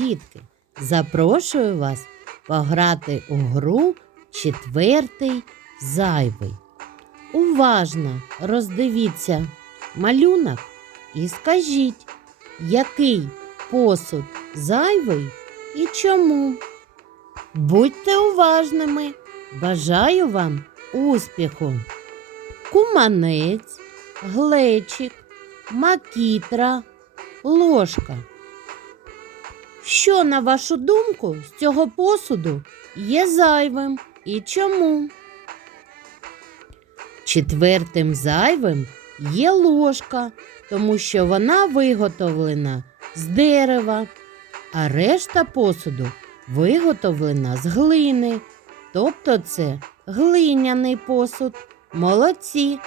дітки, запрошую вас пограти у гру четвертий зайвий. Уважно роздивіться малюнок і скажіть, який посуд зайвий і чому. Будьте уважними. Бажаю вам успіху. Куманець, глечик, макітра, ложка. Що, на вашу думку, з цього посуду є зайвим і чому? Четвертим зайвим є ложка, тому що вона виготовлена з дерева, а решта посуду виготовлена з глини. Тобто це глиняний посуд. Молодці.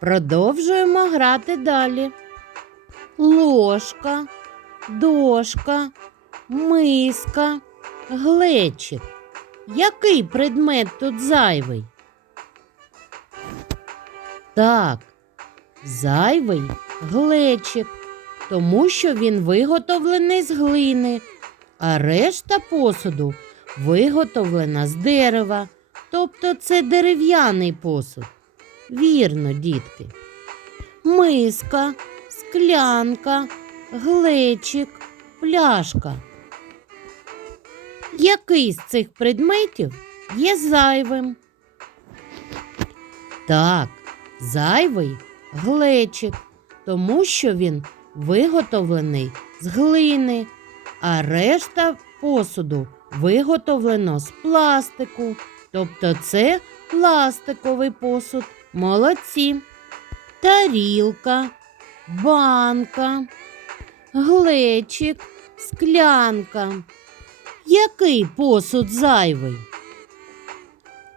Продовжуємо грати далі. Ложка, дошка, миска, глечик. Який предмет тут зайвий? Так, зайвий глечик, тому що він виготовлений з глини, а решта посуду виготовлена з дерева, тобто це дерев'яний посуд. Вірно, дітки. Миска, склянка, глечик, пляшка. Який з цих предметів є зайвим? Так, зайвий глечик, тому що він виготовлений з глини, а решта посуду виготовлено з пластику. Тобто це пластиковий посуд. Молодці. Тарілка, банка, глечик, склянка. Який посуд зайвий?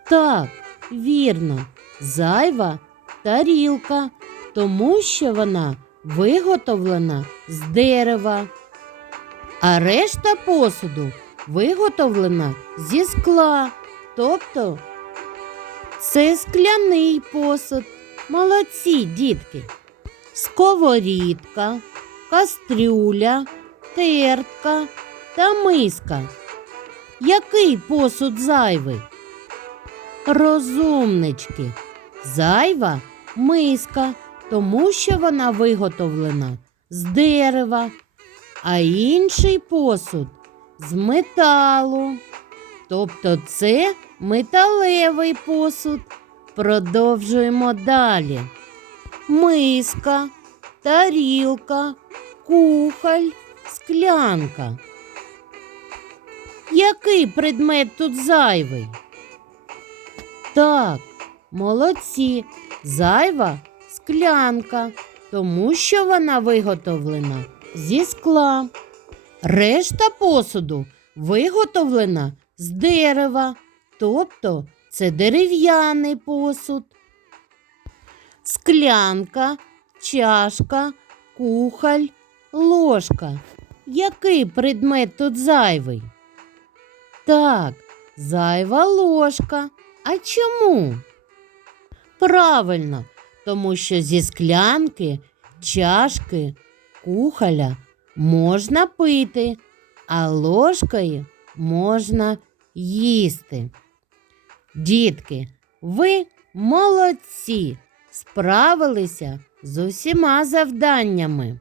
Так, вірно, зайва тарілка, тому що вона виготовлена з дерева, а решта посуду виготовлена зі скла, тобто це скляний посуд. Молодці, дітки. Сковорідка, кастрюля, тертка та миска. Який посуд зайвий? Розумнички. Зайва миска, тому що вона виготовлена з дерева, а інший посуд з металу. Тобто це металевий посуд. Продовжуємо далі. Миска, тарілка, кухоль, склянка. Який предмет тут зайвий? Так, молодці, зайва склянка, тому що вона виготовлена зі скла. Решта посуду виготовлена з дерева, тобто це дерев'яний посуд. Склянка, чашка, кухоль, ложка. Який предмет тут зайвий? Так, зайва ложка. А чому? Правильно, тому що зі склянки, чашки, кухоля можна пити, а ложкою можна їсти. Дітки, ви молодці, справилися з усіма завданнями.